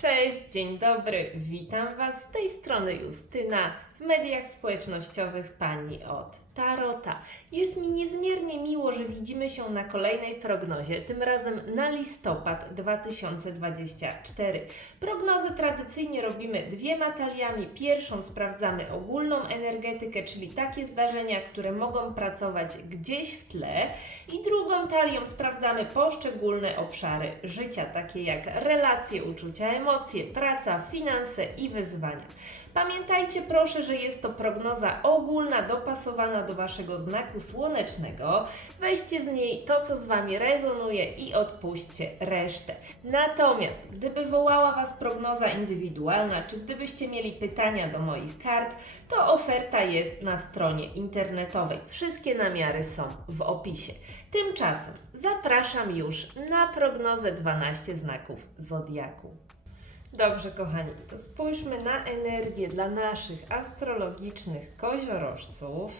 Cześć, dzień dobry, witam Was z tej strony Justyna w mediach społecznościowych Pani od Tarota. Jest mi niezmiernie miło, że widzimy się na kolejnej prognozie, tym razem na listopad 2024. Prognozy tradycyjnie robimy dwiema taliami. Pierwszą sprawdzamy ogólną energetykę, czyli takie zdarzenia, które mogą pracować gdzieś w tle, i drugą talią sprawdzamy poszczególne obszary życia, takie jak relacje, uczucia, emocje, praca, finanse i wyzwania. Pamiętajcie proszę, że jest to prognoza ogólna, dopasowana do Waszego znaku słonecznego. Weźcie z niej to, co z Wami rezonuje i odpuśćcie resztę. Natomiast, gdyby wołała Was prognoza indywidualna, czy gdybyście mieli pytania do moich kart, to oferta jest na stronie internetowej. Wszystkie namiary są w opisie. Tymczasem zapraszam już na prognozę 12 znaków Zodiaku. Dobrze, kochani, to spójrzmy na energię dla naszych astrologicznych koziorożców.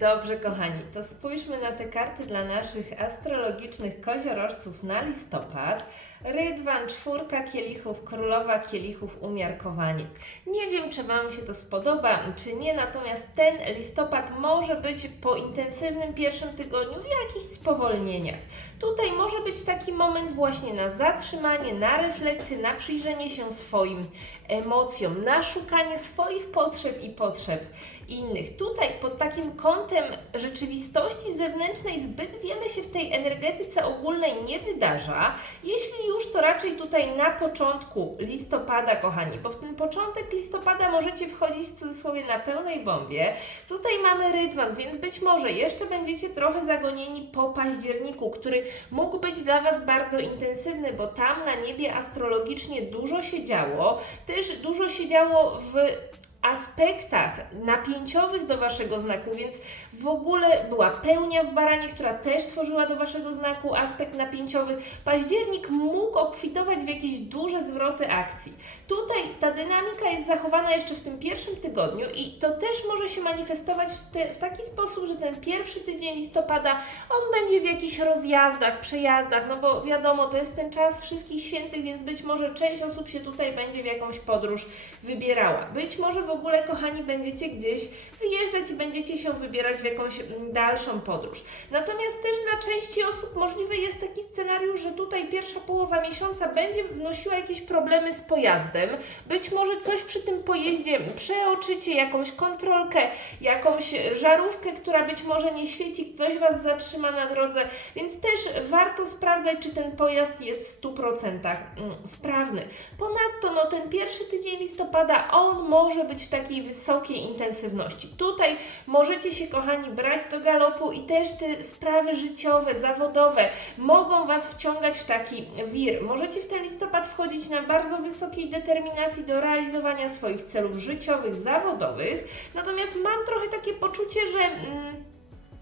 Dobrze, kochani, to spójrzmy na te karty dla naszych astrologicznych koziorożców na listopad. Rydwan, czwórka kielichów, królowa kielichów, umiarkowanie. Nie wiem, czy Wam się to spodoba, czy nie, natomiast ten listopad może być po intensywnym pierwszym tygodniu w jakichś spowolnieniach. Tutaj może być taki moment właśnie na zatrzymanie, na refleksję, na przyjrzenie się swoim emocjom, na szukanie swoich potrzeb i potrzeb innych. Tutaj pod takim kątem rzeczywistości zewnętrznej zbyt wiele się w tej energetyce ogólnej nie wydarza. Jeśli już, to raczej tutaj na początku listopada, kochani, bo w ten początek listopada możecie wchodzić w cudzysłowie na pełnej bombie. Tutaj mamy rydwan, więc być może jeszcze będziecie trochę zagonieni po październiku, który mógł być dla Was bardzo intensywny, bo tam na niebie astrologicznie dużo się działo. Też dużo się działo w aspektach napięciowych do Waszego znaku, więc w ogóle była pełnia w baranie, która też tworzyła do Waszego znaku aspekt napięciowy. Październik mógł obfitować w jakieś duże zwroty akcji. Tutaj ta dynamika jest zachowana jeszcze w tym pierwszym tygodniu i to też może się manifestować w, te, w taki sposób, że ten pierwszy tydzień listopada on będzie w jakichś rozjazdach, przejazdach, no bo wiadomo, to jest ten czas wszystkich świętych, więc być może część osób się tutaj będzie w jakąś podróż wybierała. Być może w ogóle, kochani, będziecie gdzieś wyjeżdżać i będziecie się wybierać w jakąś dalszą podróż. Natomiast też dla części osób możliwy jest taki scenariusz, że tutaj pierwsza połowa miesiąca będzie wnosiła jakieś problemy z pojazdem. Być może coś przy tym pojeździe przeoczycie, jakąś kontrolkę, jakąś żarówkę, która być może nie świeci, ktoś Was zatrzyma na drodze, więc też warto sprawdzać, czy ten pojazd jest w 100% mm, sprawny. Ponadto, no ten pierwszy tydzień listopada, on może być takiej wysokiej intensywności. Tutaj możecie się, kochani, brać do galopu i też te sprawy życiowe, zawodowe mogą Was wciągać w taki wir. Możecie w ten listopad wchodzić na bardzo wysokiej determinacji do realizowania swoich celów życiowych, zawodowych. Natomiast mam trochę takie poczucie, że. Mm,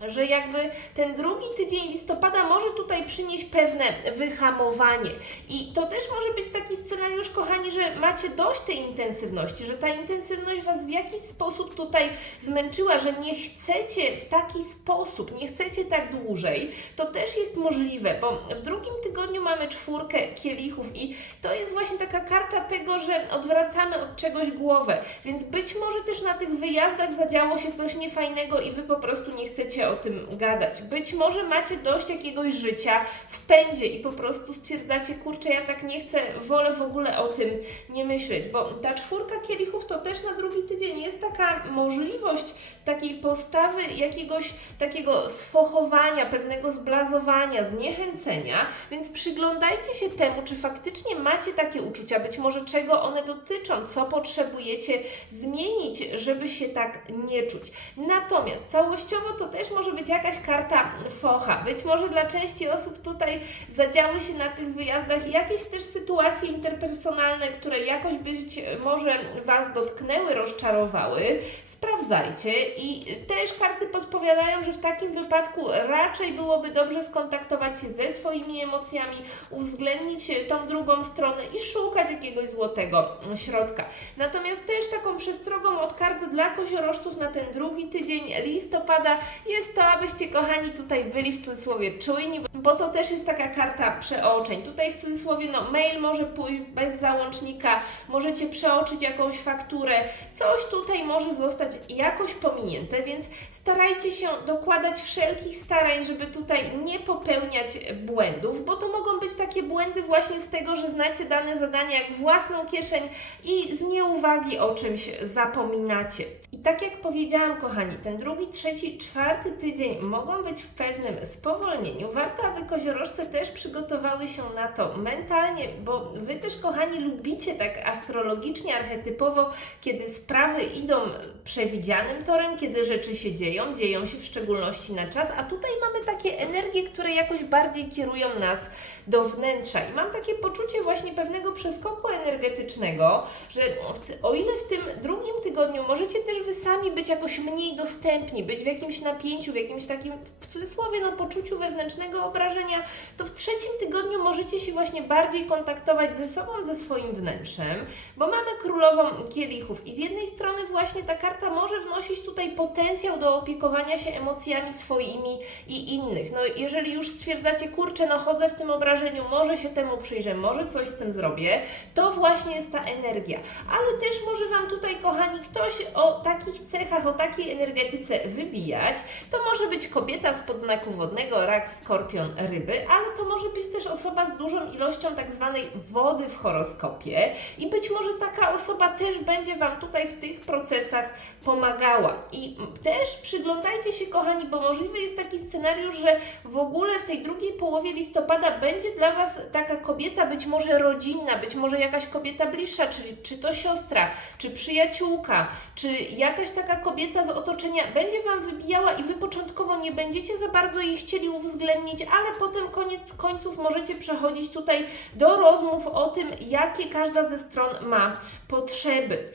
że jakby ten drugi tydzień listopada może tutaj przynieść pewne wyhamowanie. I to też może być taki scenariusz, kochani, że macie dość tej intensywności, że ta intensywność Was w jakiś sposób tutaj zmęczyła, że nie chcecie w taki sposób, nie chcecie tak dłużej. To też jest możliwe, bo w drugim tygodniu mamy czwórkę kielichów i to jest właśnie taka karta tego, że odwracamy od czegoś głowę. Więc być może też na tych wyjazdach zadziało się coś niefajnego i Wy po prostu nie chcecie o tym gadać. Być może macie dość jakiegoś życia w pędzie i po prostu stwierdzacie, kurczę, ja tak nie chcę, wolę w ogóle o tym nie myśleć, bo ta czwórka kielichów to też na drugi tydzień jest taka możliwość takiej postawy jakiegoś takiego sfochowania, pewnego zblazowania, zniechęcenia, więc przyglądajcie się temu, czy faktycznie macie takie uczucia, być może czego one dotyczą, co potrzebujecie zmienić, żeby się tak nie czuć. Natomiast całościowo to też może być jakaś karta focha. Być może dla części osób tutaj zadziały się na tych wyjazdach jakieś też sytuacje interpersonalne, które jakoś być może Was dotknęły, rozczarowały. Sprawdzajcie i też karty podpowiadają, że w takim wypadku raczej byłoby dobrze skontaktować się ze swoimi emocjami, uwzględnić tą drugą stronę i szukać jakiegoś złotego środka. Natomiast też taką przestrogą od kart dla koziorożców na ten drugi tydzień listopada jest to, abyście kochani tutaj byli w cudzysłowie czujni, bo to też jest taka karta przeoczeń. Tutaj w cudzysłowie no mail może pójść bez załącznika, możecie przeoczyć jakąś fakturę, coś tutaj może zostać jakoś pominięte, więc starajcie się dokładać wszelkich starań, żeby tutaj nie popełniać błędów, bo to mogą być takie błędy właśnie z tego, że znacie dane zadanie jak własną kieszeń i z nieuwagi o czymś zapominacie. I tak jak powiedziałam, kochani, ten drugi, trzeci, czwarty tydzień mogą być w pewnym spowolnieniu. Warto, aby koziorożce też przygotowały się na to mentalnie, bo Wy też, kochani, lubicie tak astrologicznie, archetypowo, kiedy sprawy idą przewidzianym torem, kiedy rzeczy się dzieją, dzieją się w szczególności na czas, a tutaj mamy takie energie, które jakoś bardziej kierują nas do wnętrza. I mam takie poczucie właśnie pewnego przeskoku energetycznego, że o ile w tym drugim tygodniu możecie też Wy sami być jakoś mniej dostępni, być w jakimś napięciu, w jakimś takim, w cudzysłowie, no, poczuciu wewnętrznego obrażenia, to w trzecim tygodniu możecie się właśnie bardziej kontaktować ze sobą, ze swoim wnętrzem, bo mamy królową kielichów i z jednej strony właśnie ta karta może wnosić tutaj potencjał do opiekowania się emocjami swoimi i innych. No jeżeli już stwierdzacie, kurczę, no chodzę w tym obrażeniu, może się temu przyjrzę, może coś z tym zrobię, to właśnie jest ta energia. Ale też może Wam tutaj, kochani, ktoś o takich cechach, o takiej energetyce wybijać. To może być kobieta z podznaku wodnego, rak, skorpion, ryby, ale to może być też osoba z dużą ilością tak zwanej wody w horoskopie i być może taka osoba też będzie Wam tutaj w tych procesach pomagała. I też przyglądajcie się, kochani, bo możliwy jest taki scenariusz, że w ogóle w tej drugiej połowie listopada będzie dla Was taka kobieta, być może rodzinna, być może jakaś kobieta bliższa, czyli czy to siostra, czy przyjaciółka, czy jakaś taka kobieta z otoczenia będzie Wam wybijała i Wy początkowo nie będziecie za bardzo jej chcieli uwzględnić, ale potem koniec końców możecie przechodzić tutaj do rozmów o tym, jakie każda ze stron ma potrzeby.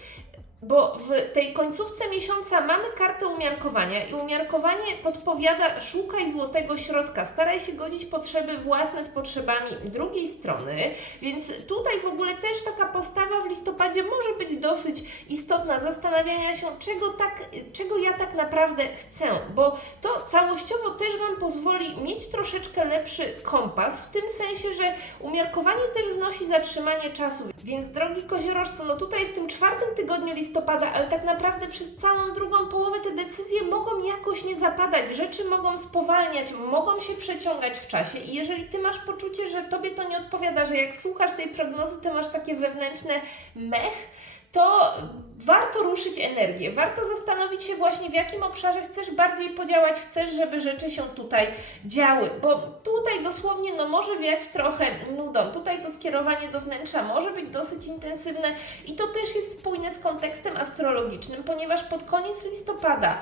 Bo w tej końcówce miesiąca mamy kartę umiarkowania i umiarkowanie podpowiada szukaj złotego środka, staraj się godzić potrzeby własne z potrzebami drugiej strony, więc tutaj w ogóle też taka postawa w listopadzie może być dosyć istotna, zastanawiania się, czego, tak, czego ja tak naprawdę chcę, bo to całościowo też Wam pozwoli mieć troszeczkę lepszy kompas, w tym sensie, że umiarkowanie też wnosi zatrzymanie czasu, więc drogi koziorożcu, no tutaj w tym czwartym tygodniu listopada, ale tak naprawdę przez całą drugą połowę te decyzje mogą jakoś nie zapadać, rzeczy mogą spowalniać, mogą się przeciągać w czasie i jeżeli Ty masz poczucie, że Tobie to nie odpowiada, że jak słuchasz tej prognozy, Ty masz takie wewnętrzne mech, to warto ruszyć energię, warto zastanowić się właśnie w jakim obszarze chcesz bardziej podziałać, chcesz, żeby rzeczy się tutaj działy, bo tutaj dosłownie no może wiać trochę nudą, tutaj to skierowanie do wnętrza może być dosyć intensywne i to też jest spójne z kontekstem astrologicznym, ponieważ pod koniec listopada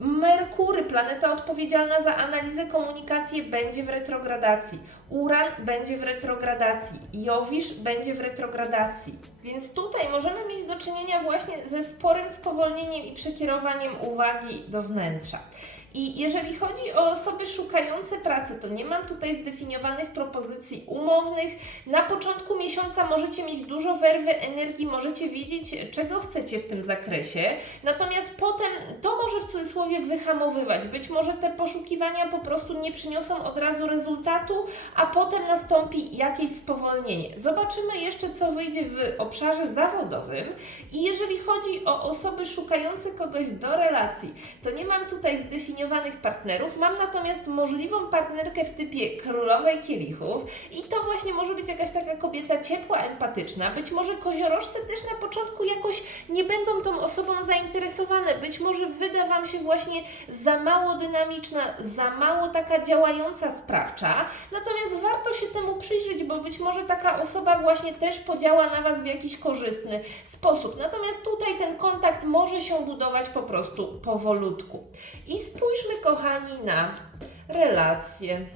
Merkury, planeta odpowiedzialna za analizę komunikacji, będzie w retrogradacji. Uran będzie w retrogradacji. Jowisz będzie w retrogradacji. Więc tutaj możemy mieć do czynienia właśnie ze sporym spowolnieniem i przekierowaniem uwagi do wnętrza. I jeżeli chodzi o osoby szukające pracy, to nie mam tutaj zdefiniowanych propozycji umownych. Na początku miesiąca możecie mieć dużo werwy, energii, możecie wiedzieć, czego chcecie w tym zakresie. Natomiast potem to może w cudzysłowie wyhamowywać. Być może te poszukiwania po prostu nie przyniosą od razu rezultatu, a potem nastąpi jakieś spowolnienie. Zobaczymy jeszcze, co wyjdzie w obszarze zawodowym. I jeżeli chodzi o osoby szukające kogoś do relacji, to nie mam tutaj zdefiniowanych partnerów, mam natomiast możliwą partnerkę w typie królowej kielichów i to właśnie może być jakaś taka kobieta ciepła, empatyczna. Być może koziorożce też na początku jakoś nie będą tą osobą zainteresowane. Być może wyda Wam się właśnie za mało dynamiczna, za mało taka działająca sprawcza. Natomiast warto się temu przyjrzeć, bo być może taka osoba właśnie też podziała na Was w jakiś korzystny sposób. Natomiast tutaj ten kontakt może się budować po prostu powolutku. I spójrz spójrzmy, kochani, na relacje.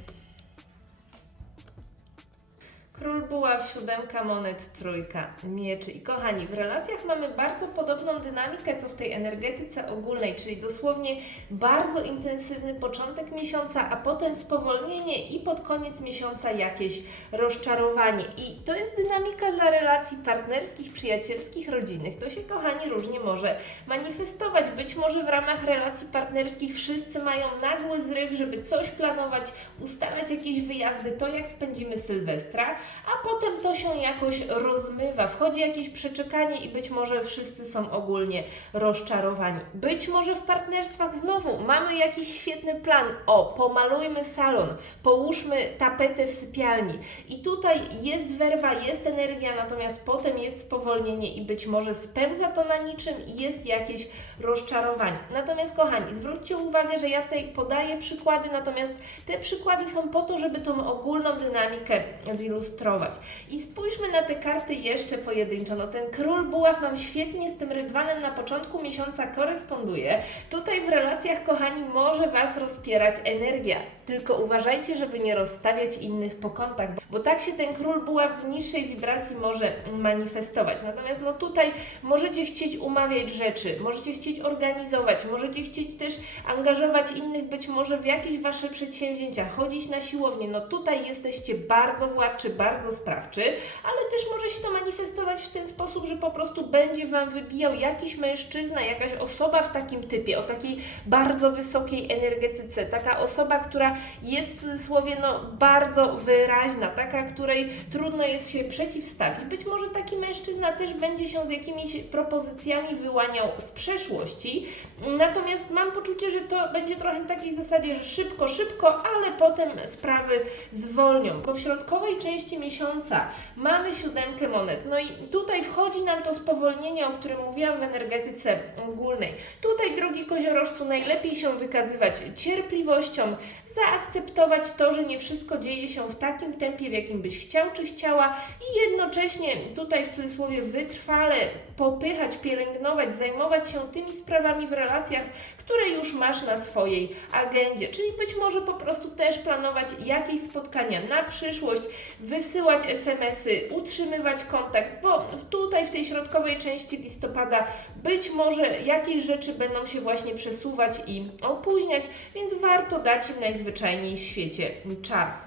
Król buław, siódemka monet, trójka mieczy. I kochani, w relacjach mamy bardzo podobną dynamikę, co w tej energetyce ogólnej, czyli dosłownie bardzo intensywny początek miesiąca, a potem spowolnienie i pod koniec miesiąca jakieś rozczarowanie. I to jest dynamika dla relacji partnerskich, przyjacielskich, rodzinnych. To się, kochani, różnie może manifestować. Być może w ramach relacji partnerskich wszyscy mają nagły zryw, żeby coś planować, ustalać jakieś wyjazdy, to jak spędzimy Sylwestra, a potem to się jakoś rozmywa, wchodzi jakieś przeczekanie i być może wszyscy są ogólnie rozczarowani. Być może w partnerstwach znowu mamy jakiś świetny plan. O, pomalujmy salon, połóżmy tapetę w sypialni. I tutaj jest werwa, jest energia, natomiast potem jest spowolnienie i być może spełza to na niczym i jest jakieś rozczarowanie. Natomiast kochani, zwróćcie uwagę, że ja tutaj podaję przykłady, natomiast te przykłady są po to, żeby tą ogólną dynamikę zilustrować. I spójrzmy na te karty jeszcze pojedynczo. No ten król buław nam świetnie z tym rydwanem na początku miesiąca koresponduje. Tutaj w relacjach, kochani, może Was rozpierać energia. Tylko uważajcie, żeby nie rozstawiać innych po kątach, bo tak się ten król buław w niższej wibracji może manifestować. Natomiast no tutaj możecie chcieć umawiać rzeczy, możecie chcieć organizować, możecie chcieć też angażować innych być może w jakieś Wasze przedsięwzięcia, chodzić na siłownię. No tutaj jesteście bardzo władczy, bardzo sprawczy, ale też może się to manifestować w ten sposób, że po prostu będzie Wam wybijał jakiś mężczyzna, jakaś osoba w takim typie, o takiej bardzo wysokiej energetyce, taka osoba, która jest w cudzysłowie no, bardzo wyraźna, taka, której trudno jest się przeciwstawić. Być może taki mężczyzna też będzie się z jakimiś propozycjami wyłaniał z przeszłości, natomiast mam poczucie, że to będzie trochę w takiej zasadzie, że szybko, szybko, ale potem sprawy zwolnią, bo w środkowej części miesiąca mamy siódemkę monet, no i tutaj wchodzi nam to spowolnienie, o którym mówiłam w energetyce ogólnej. Tutaj, drogi koziorożcu, najlepiej się wykazywać cierpliwością, zaakceptować to, że nie wszystko dzieje się w takim tempie, w jakim byś chciał czy chciała i jednocześnie tutaj w cudzysłowie wytrwale popychać, pielęgnować, zajmować się tymi sprawami w relacjach, które już masz na swojej agendzie. Czyli być może po prostu też planować jakieś spotkania na przyszłość, wysyłać SMS-y, utrzymywać kontakt, bo tutaj w tej środkowej części listopada być może jakieś rzeczy będą się właśnie przesuwać i opóźniać, więc warto dać im najzwyczajniej w świecie czas.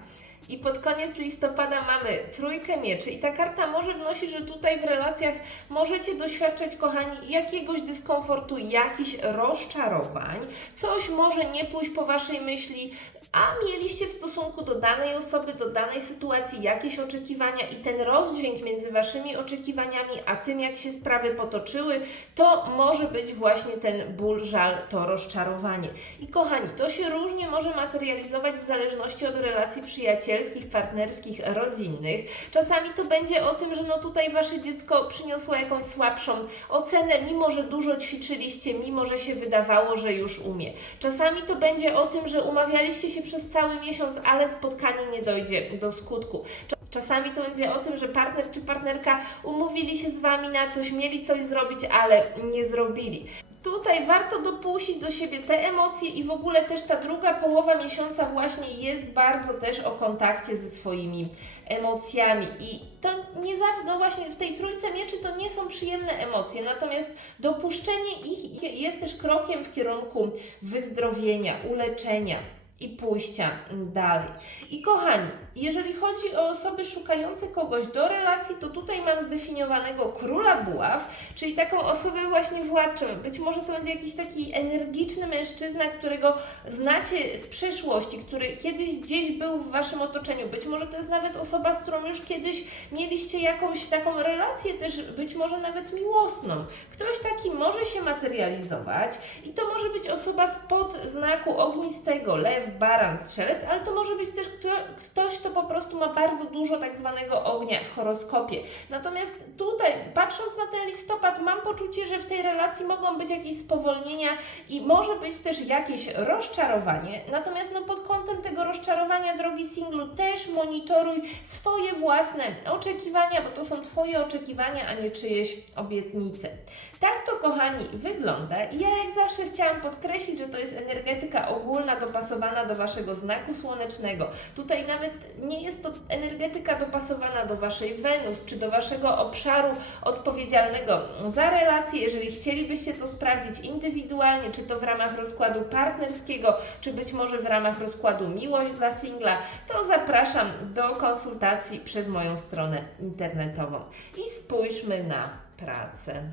I pod koniec listopada mamy trójkę mieczy i ta karta może wnosić, że tutaj w relacjach możecie doświadczać, kochani, jakiegoś dyskomfortu, jakichś rozczarowań, coś może nie pójść po Waszej myśli, a mieliście w stosunku do danej osoby, do danej sytuacji jakieś oczekiwania i ten rozdźwięk między Waszymi oczekiwaniami, a tym, jak się sprawy potoczyły, to może być właśnie ten ból, żal, to rozczarowanie. I kochani, to się różnie może materializować w zależności od relacji przyjacielskich, partnerskich, rodzinnych. Czasami to będzie o tym, że no tutaj Wasze dziecko przyniosło jakąś słabszą ocenę, mimo że dużo ćwiczyliście, mimo że się wydawało, że już umie. Czasami to będzie o tym, że umawialiście się przez cały miesiąc, ale spotkanie nie dojdzie do skutku. Cza- Czasami to będzie o tym, że partner czy partnerka umówili się z Wami na coś, mieli coś zrobić, ale nie zrobili. Tutaj warto dopuścić do siebie te emocje i w ogóle też ta druga połowa miesiąca właśnie jest bardzo też o kontakcie ze swoimi emocjami i to nie zawsze, no właśnie w tej trójce mieczy to nie są przyjemne emocje, natomiast dopuszczenie ich jest też krokiem w kierunku wyzdrowienia, uleczenia i pójścia dalej. I kochani, jeżeli chodzi o osoby szukające kogoś do relacji, to tutaj mam zdefiniowanego króla buław, czyli taką osobę właśnie władczą. Być może to będzie jakiś taki energiczny mężczyzna, którego znacie z przeszłości, który kiedyś gdzieś był w waszym otoczeniu. Być może to jest nawet osoba, z którą już kiedyś mieliście jakąś taką relację, też być może nawet miłosną. Ktoś taki może się materializować i to może być osoba spod znaku ognistego, baran, strzelec, ale to może być też kto, ktoś, kto po prostu ma bardzo dużo tak zwanego ognia w horoskopie. Natomiast tutaj, patrząc na ten listopad, mam poczucie, że w tej relacji mogą być jakieś spowolnienia i może być też jakieś rozczarowanie. Natomiast no, pod kątem tego rozczarowania, drogi singlu, też monitoruj swoje własne oczekiwania, bo to są Twoje oczekiwania, a nie czyjeś obietnice. Tak to, kochani, wygląda. Ja jak zawsze chciałam podkreślić, że to jest energetyka ogólna, dopasowana do Waszego znaku słonecznego. Tutaj nawet nie jest to energetyka dopasowana do Waszej Wenus, czy do Waszego obszaru odpowiedzialnego za relacje. Jeżeli chcielibyście to sprawdzić indywidualnie, czy to w ramach rozkładu partnerskiego, czy być może w ramach rozkładu miłość dla singla, to zapraszam do konsultacji przez moją stronę internetową. I spójrzmy na pracę.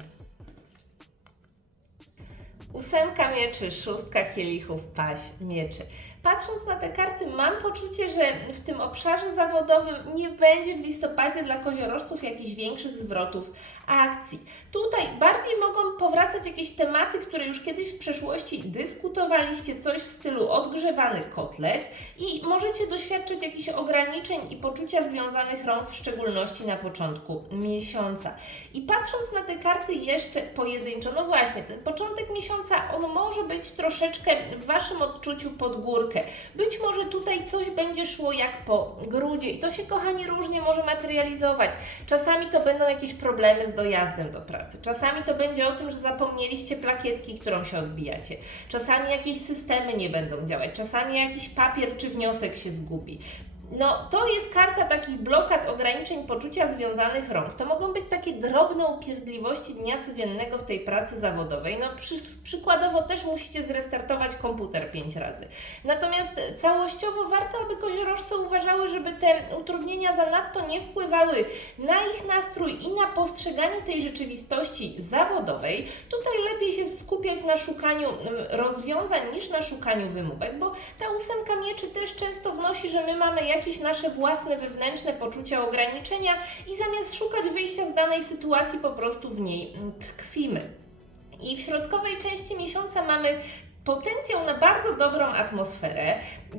Ósemka mieczy, szóstka kielichów, paź mieczy. Patrząc na te karty, mam poczucie, że w tym obszarze zawodowym nie będzie w listopadzie dla koziorożców jakichś większych zwrotów akcji. Tutaj bardziej mogą powracać jakieś tematy, które już kiedyś w przeszłości dyskutowaliście, coś w stylu odgrzewany kotlet i możecie doświadczyć jakichś ograniczeń i poczucia związanych rąk, w szczególności na początku miesiąca. I patrząc na te karty jeszcze pojedynczo, no właśnie, ten początek miesiąca, on może być troszeczkę w Waszym odczuciu pod górkę. Być może tutaj coś będzie szło jak po grudzie i to się, kochani, różnie może materializować. Czasami to będą jakieś problemy z dojazdem do pracy. Czasami to będzie o tym, że zapomnieliście plakietki, którą się odbijacie. Czasami jakieś systemy nie będą działać. Czasami jakiś papier czy wniosek się zgubi. No, to jest karta takich blokad, ograniczeń poczucia związanych rąk. To mogą być takie drobne upierdliwości dnia codziennego w tej pracy zawodowej. No, przy, przykładowo też musicie zrestartować komputer pięć razy. Natomiast całościowo warto, aby koziorożce uważały, żeby te utrudnienia zanadto nie wpływały na ich nastrój i na postrzeganie tej rzeczywistości zawodowej. Tutaj lepiej się skupiać na szukaniu rozwiązań niż na szukaniu wymówek, bo ta ósemka mieczy też często wnosi, że my mamy jakieś nasze własne wewnętrzne poczucia ograniczenia i zamiast szukać wyjścia z danej sytuacji, po prostu w niej tkwimy. I w środkowej części miesiąca mamy potencjał na bardzo dobrą atmosferę.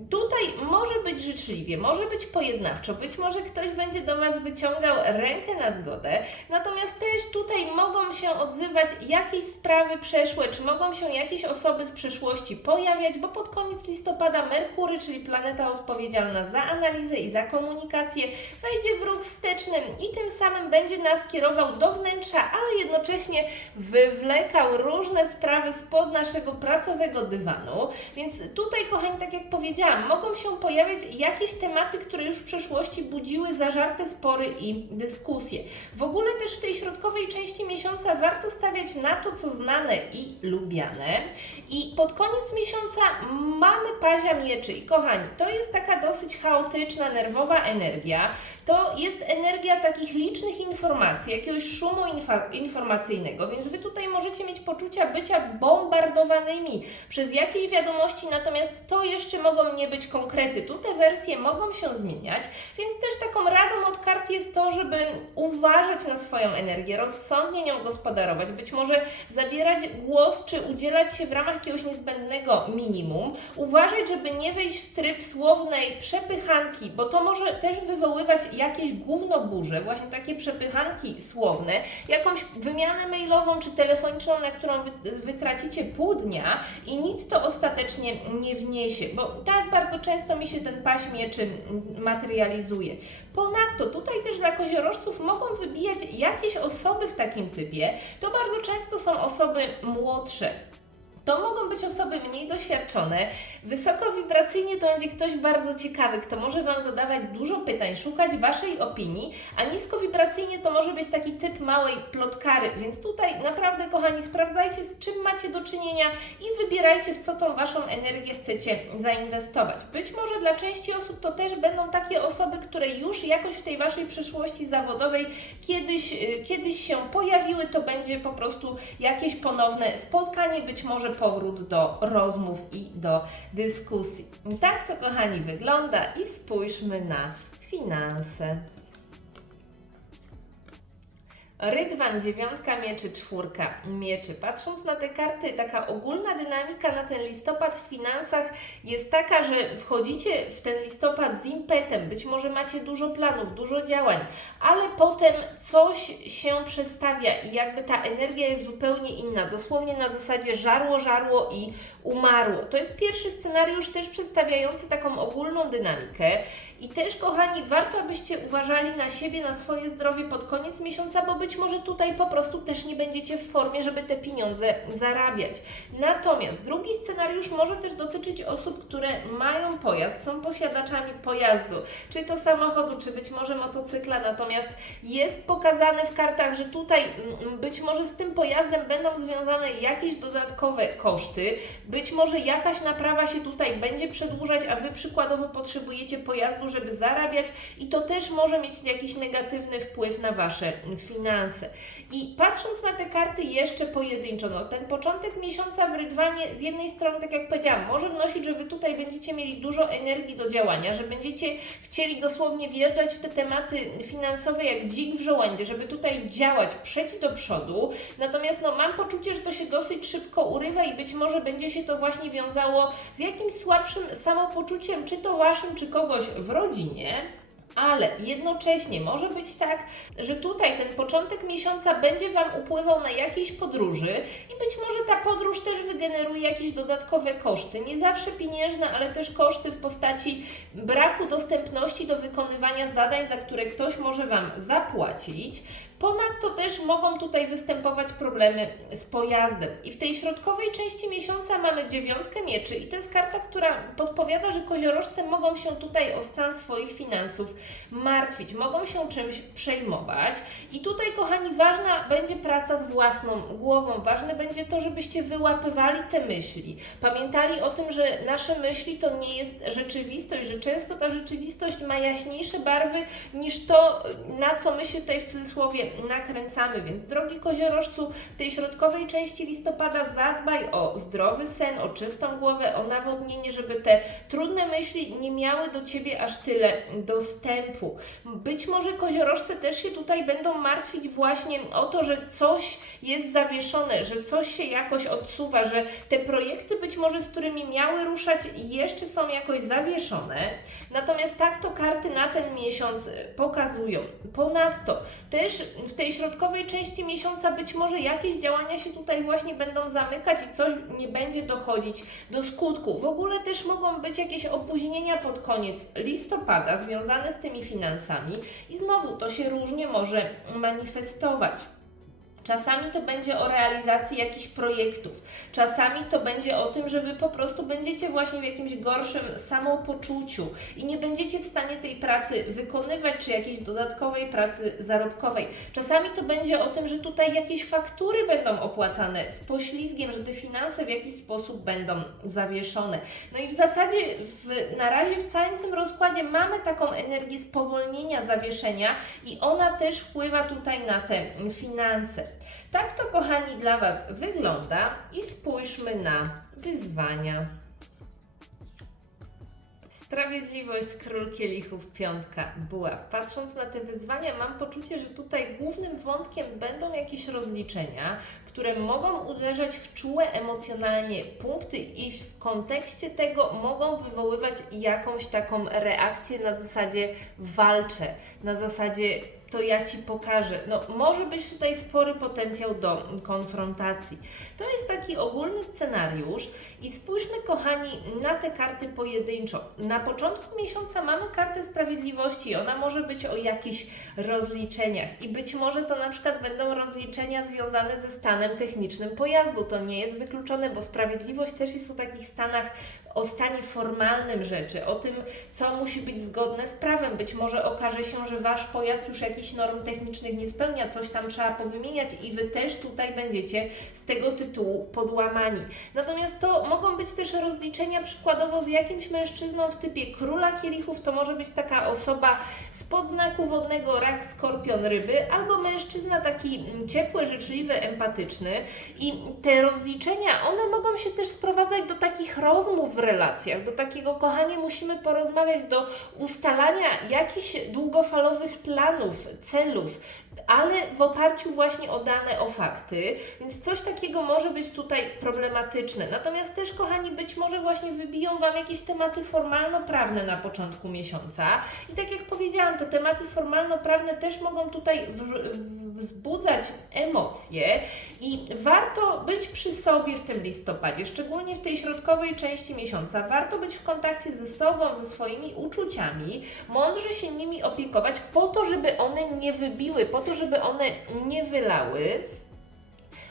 Tutaj może być życzliwie, może być pojednawczo, być może ktoś będzie do Was wyciągał rękę na zgodę, natomiast też tutaj mogą się odzywać jakieś sprawy przeszłe, czy mogą się jakieś osoby z przeszłości pojawiać, bo pod koniec listopada Merkury, czyli planeta odpowiedzialna za analizę i za komunikację, wejdzie w ruch wsteczny i tym samym będzie nas kierował do wnętrza, ale jednocześnie wywlekał różne sprawy spod naszego pracowego dywanu. Więc tutaj, kochani, tak jak powiedziałam, mogą się pojawiać jakieś tematy, które już w przeszłości budziły zażarte spory i dyskusje. W ogóle też w tej środkowej części miesiąca warto stawiać na to, co znane i lubiane. I pod koniec miesiąca mamy pazia mieczy. I kochani, to jest taka dosyć chaotyczna, nerwowa energia. To jest energia takich licznych informacji, jakiegoś szumu informacyjnego, więc Wy tutaj możecie mieć poczucia bycia bombardowanymi przez jakieś wiadomości, natomiast to jeszcze mogą nie być konkrety. Tu te wersje mogą się zmieniać, więc też taką radą od kart jest to, żeby uważać na swoją energię, rozsądnie nią gospodarować, być może zabierać głos czy udzielać się w ramach jakiegoś niezbędnego minimum. Uważać, żeby nie wejść w tryb słownej przepychanki, bo to może też wywoływać jakieś gównoburze, właśnie takie przepychanki słowne, jakąś wymianę mailową czy telefoniczną, na którą wy, wytracicie pół dnia i nic to ostatecznie nie wniesie, bo tak bardzo często mi się ten paś mieczy materializuje. Ponadto tutaj też dla koziorożców mogą wybijać jakieś osoby w takim typie, to bardzo często są osoby młodsze. To mogą być osoby mniej doświadczone. Wysoko wibracyjnie to będzie ktoś bardzo ciekawy, kto może Wam zadawać dużo pytań, szukać Waszej opinii, a nisko wibracyjnie to może być taki typ małej plotkary. Więc tutaj naprawdę, kochani, sprawdzajcie, z czym macie do czynienia i wybierajcie, w co tą Waszą energię chcecie zainwestować. Być może dla części osób to też będą takie osoby, które już jakoś w tej Waszej przeszłości zawodowej kiedyś, y, kiedyś się pojawiły, to będzie po prostu jakieś ponowne spotkanie, być może powrót do rozmów i do dyskusji. Tak to, kochani, wygląda i spójrzmy na finanse. Rydwan, dziewiątka mieczy, czwórka mieczy. Patrząc na te karty, taka ogólna dynamika na ten listopad w finansach jest taka, że wchodzicie w ten listopad z impetem, być może macie dużo planów, dużo działań, ale potem coś się przestawia i jakby ta energia jest zupełnie inna, dosłownie na zasadzie żarło, żarło i umarło. To jest pierwszy scenariusz też przedstawiający taką ogólną dynamikę i też, kochani, warto, abyście uważali na siebie, na swoje zdrowie pod koniec miesiąca, bo być może tutaj po prostu też nie będziecie w formie, żeby te pieniądze zarabiać. Natomiast drugi scenariusz może też dotyczyć osób, które mają pojazd, są posiadaczami pojazdu, czy to samochodu, czy być może motocykla, natomiast jest pokazane w kartach, że tutaj mm, być może z tym pojazdem będą związane jakieś dodatkowe koszty, być może jakaś naprawa się tutaj będzie przedłużać, a Wy przykładowo potrzebujecie pojazdu, żeby zarabiać i to też może mieć jakiś negatywny wpływ na Wasze finanse. I patrząc na te karty jeszcze pojedynczo, no ten początek miesiąca w Rydwanie z jednej strony, tak jak powiedziałam, może wnosić, że Wy tutaj będziecie mieli dużo energii do działania, że będziecie chcieli dosłownie wjeżdżać w te tematy finansowe jak dzik w żołędzie, żeby tutaj działać, przejść do przodu. Natomiast no, mam poczucie, że to się dosyć szybko urywa i być może będzie się to właśnie wiązało z jakimś słabszym samopoczuciem, czy to Waszym, czy kogoś w rodzinie. Ale jednocześnie może być tak, że tutaj ten początek miesiąca będzie Wam upływał na jakiejś podróży i być może ta podróż też wygeneruje jakieś dodatkowe koszty. Nie zawsze pieniężne, ale też koszty w postaci braku dostępności do wykonywania zadań, za które ktoś może Wam zapłacić. Ponadto też mogą tutaj występować problemy z pojazdem. I w tej środkowej części miesiąca mamy dziewiątkę mieczy i to jest karta, która podpowiada, że koziorożce mogą się tutaj o stan swoich finansów martwić, mogą się czymś przejmować. I tutaj, kochani, ważna będzie praca z własną głową. Ważne będzie to, żebyście wyłapywali te myśli. Pamiętali o tym, że nasze myśli to nie jest rzeczywistość, że często ta rzeczywistość ma jaśniejsze barwy niż to, na co my się tutaj w cudzysłowie nakręcamy. Więc drogi koziorożcu, w tej środkowej części listopada zadbaj o zdrowy sen, o czystą głowę, o nawodnienie, żeby te trudne myśli nie miały do Ciebie aż tyle dostępu. Być może koziorożce też się tutaj będą martwić właśnie o to, że coś jest zawieszone, że coś się jakoś odsuwa, że te projekty być może, z którymi miały ruszać, jeszcze są jakoś zawieszone. Natomiast tak to karty na ten miesiąc pokazują. Ponadto też w tej środkowej części miesiąca być może jakieś działania się tutaj właśnie będą zamykać i coś nie będzie dochodzić do skutku. W ogóle też mogą być jakieś opóźnienia pod koniec listopada związane z tymi finansami i znowu to się różnie może manifestować. Czasami to będzie o realizacji jakichś projektów, czasami to będzie o tym, że Wy po prostu będziecie właśnie w jakimś gorszym samopoczuciu i nie będziecie w stanie tej pracy wykonywać, czy jakiejś dodatkowej pracy zarobkowej. Czasami to będzie o tym, że tutaj jakieś faktury będą opłacane z poślizgiem, że te finanse w jakiś sposób będą zawieszone. No i w zasadzie w, na razie w całym tym rozkładzie mamy taką energię spowolnienia, zawieszenia i ona też wpływa tutaj na te finanse. Tak to, kochani, dla Was wygląda i spójrzmy na wyzwania. Sprawiedliwość, król kielichów, piątka, buław. Patrząc na te wyzwania, mam poczucie, że tutaj głównym wątkiem będą jakieś rozliczenia, które mogą uderzać w czułe emocjonalnie punkty i w kontekście tego mogą wywoływać jakąś taką reakcję na zasadzie walczę, na zasadzie to ja Ci pokażę. No, może być tutaj spory potencjał do konfrontacji. To jest taki ogólny scenariusz i spójrzmy, kochani, na te karty pojedynczo. Na początku miesiąca mamy kartę sprawiedliwości, ona może być o jakichś rozliczeniach i być może to na przykład będą rozliczenia związane ze stanem technicznym pojazdu. To nie jest wykluczone, bo sprawiedliwość też jest o takich stanach o stanie formalnym rzeczy, o tym, co musi być zgodne z prawem. Być może okaże się, że Wasz pojazd już jakichś norm technicznych nie spełnia, coś tam trzeba powymieniać i Wy też tutaj będziecie z tego tytułu podłamani. Natomiast to mogą być też rozliczenia przykładowo z jakimś mężczyzną w typie króla kielichów, to może być taka osoba z podznaku wodnego, rak, skorpion, ryby, albo mężczyzna taki ciepły, życzliwy, empatyczny i te rozliczenia, one mogą się też sprowadzać do takich rozmów w relacjach, do takiego kochanie musimy porozmawiać, do ustalania jakichś długofalowych planów, celów, ale w oparciu właśnie o dane, o fakty, więc coś takiego może być tutaj problematyczne. Natomiast też, kochani, być może właśnie wybiją Wam jakieś tematy formalno-prawne na początku miesiąca i tak jak powiedziałam, to tematy formalno-prawne też mogą tutaj wzbudzać emocje i warto być przy sobie w tym listopadzie, szczególnie w tej środkowej części miesiąca. Warto być w kontakcie ze sobą, ze swoimi uczuciami, mądrze się nimi opiekować po to, żeby one nie wybiły, po to, żeby one nie wylały.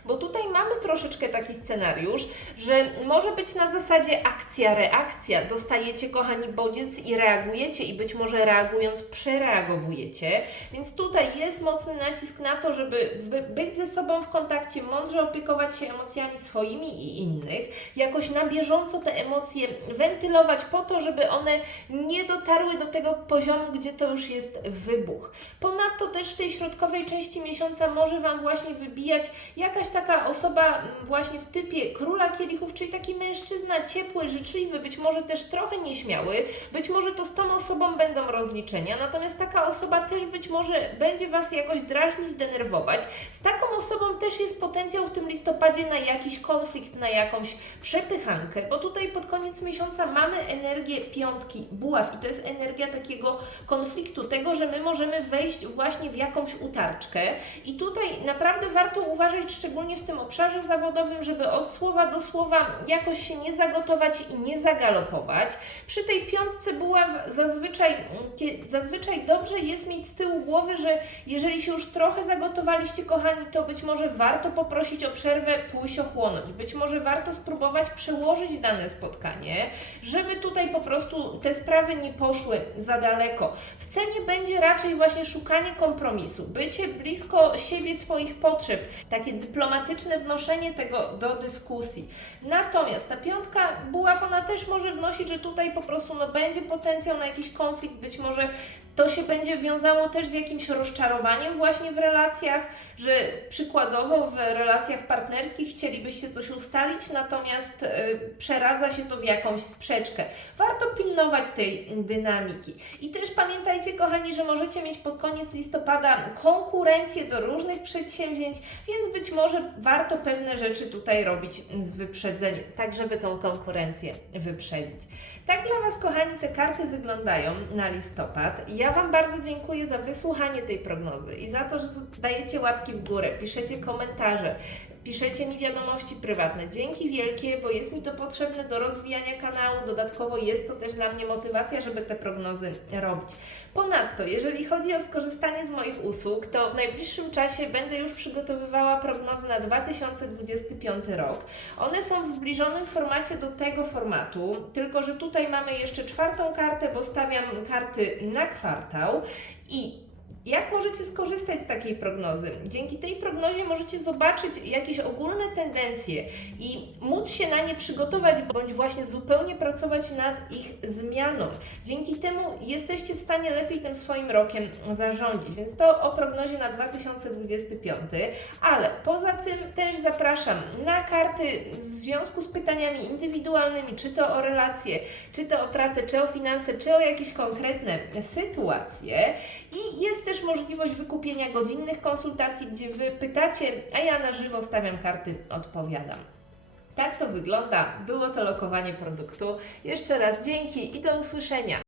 Bo tutaj mamy troszeczkę taki scenariusz, że może być na zasadzie akcja, reakcja. Dostajecie, kochani, bodziec i reagujecie, i być może reagując, przereagowujecie. Więc tutaj jest mocny nacisk na to, żeby być ze sobą w kontakcie, mądrze opiekować się emocjami swoimi i innych, jakoś na bieżąco te emocje wentylować po to, żeby one nie dotarły do tego poziomu, gdzie to już jest wybuch. Ponadto też w tej środkowej części miesiąca może Wam właśnie wybijać jakaś taka osoba mm, właśnie w typie króla kielichów, czyli taki mężczyzna ciepły, życzliwy, być może też trochę nieśmiały, być może to z tą osobą będą rozliczenia, natomiast taka osoba też być może będzie Was jakoś drażnić, denerwować. Z taką osobą też jest potencjał w tym listopadzie na jakiś konflikt, na jakąś przepychankę, bo tutaj pod koniec miesiąca mamy energię piątki buław i to jest energia takiego konfliktu, tego, że my możemy wejść właśnie w jakąś utarczkę i tutaj naprawdę warto uważać, szczególnie w tym obszarze zawodowym, żeby od słowa do słowa jakoś się nie zagotować i nie zagalopować. Przy tej piątce buław zazwyczaj, zazwyczaj dobrze jest mieć z tyłu głowy, że jeżeli się już trochę zagotowaliście, kochani, to być może warto poprosić o przerwę, pójść ochłonąć. Być może warto spróbować przełożyć dane spotkanie, żeby tutaj po prostu te sprawy nie poszły za daleko. W cenie będzie raczej właśnie szukanie kompromisu, bycie blisko siebie, swoich potrzeb, takie dyplomatyczne wnoszenie tego do dyskusji. Natomiast ta piątka buław, ona też może wnosić, że tutaj po prostu no, będzie potencjał na jakiś konflikt, być może to się będzie wiązało też z jakimś rozczarowaniem właśnie w relacjach, że przykładowo w relacjach partnerskich chcielibyście coś ustalić, natomiast y, przeradza się to w jakąś sprzeczkę. Warto pilnować tej dynamiki. I też pamiętajcie, kochani, że możecie mieć pod koniec listopada konkurencję do różnych przedsięwzięć, więc być może warto pewne rzeczy tutaj robić z wyprzedzeniem, tak żeby tą konkurencję wyprzedzić. Tak dla Was, kochani, te karty wyglądają na listopad. Ja Wam bardzo dziękuję za wysłuchanie tej prognozy i za to, że dajecie łapki w górę, piszecie komentarze, piszecie mi wiadomości prywatne. Dzięki wielkie, bo jest mi to potrzebne do rozwijania kanału. Dodatkowo jest to też dla mnie motywacja, żeby te prognozy robić. Ponadto, jeżeli chodzi o skorzystanie z moich usług, to w najbliższym czasie będę już przygotowywała prognozy na 2025 rok. One są w zbliżonym formacie do tego formatu, tylko że tutaj mamy jeszcze czwartą kartę, bo stawiam karty na kwartał i jak możecie skorzystać z takiej prognozy? Dzięki tej prognozie możecie zobaczyć jakieś ogólne tendencje i móc się na nie przygotować, bądź właśnie zupełnie pracować nad ich zmianą. Dzięki temu jesteście w stanie lepiej tym swoim rokiem zarządzić. Więc to o prognozie na 2025. Ale poza tym też zapraszam na karty w związku z pytaniami indywidualnymi, czy to o relacje, czy to o pracę, czy o finanse, czy o jakieś konkretne sytuacje. I jest też możliwość wykupienia godzinnych konsultacji, gdzie Wy pytacie, a ja na żywo stawiam karty, odpowiadam. Tak to wygląda. Było to lokowanie produktu. Jeszcze raz dzięki i do usłyszenia.